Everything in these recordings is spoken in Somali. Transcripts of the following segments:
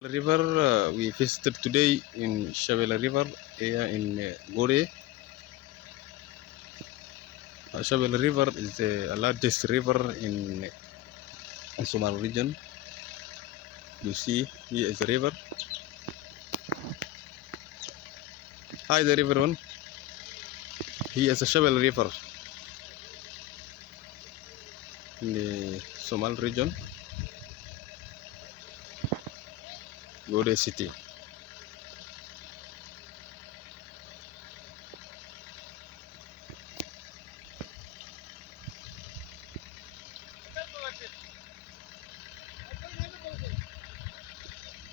River, we visited today in Shabelle River here in Gore. Shabelle River is the largest river in Somali region. You see, here is the river. Hi there everyone. Here is the Shabelle River in the Somali region, Gore city.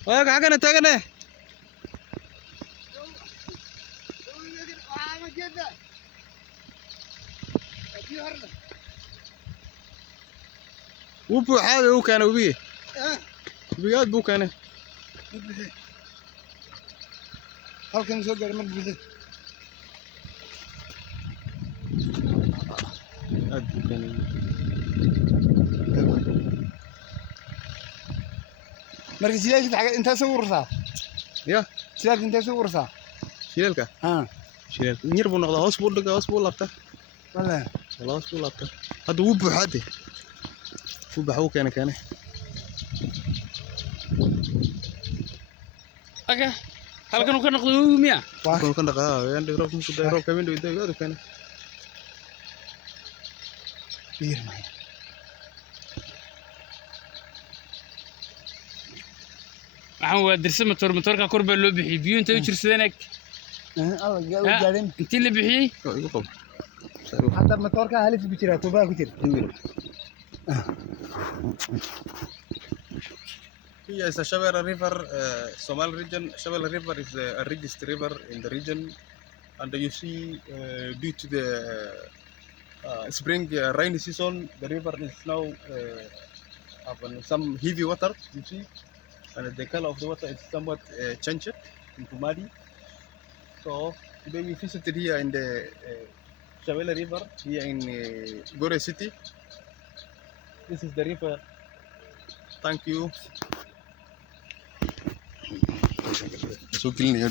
Oh, kagak tagane. وبو حاجة هو كان وبيه بجد بو كان halkan soo gaar mar buuxi aad buu keenay markii sidaas inta soo urursaa ya sidaas inta soo urursaa shilalka shilal nyir buu noqdaa hoos buu dhigaa hoos buu laabtaa wallahi hoos buu laabtaa hadda wuu buuxaade wuu baxuu keenay aga halkan uu ka noqdo miya wuxuu ka dhaqaa yaan dhiro ku dayro ka mid ah idaadu keenay biirmay waxaan waa dirsan motorka kor baa loo bixiyay biyo inta u jirsadeen ag alla gaadin intii la bixiyay igu qab hadda motorka halis ku jira tuubaa ku jira Here is the Shabelle River, Somali region. Shabelle River is a richest river in the region, and you see, due to the spring rainy season, the river is now having some heavy water. You see, and the color of the water is somewhat changed into muddy. So today we visited here in the Shabelle River here in Gore City. This is the river. Thank you. So killing you.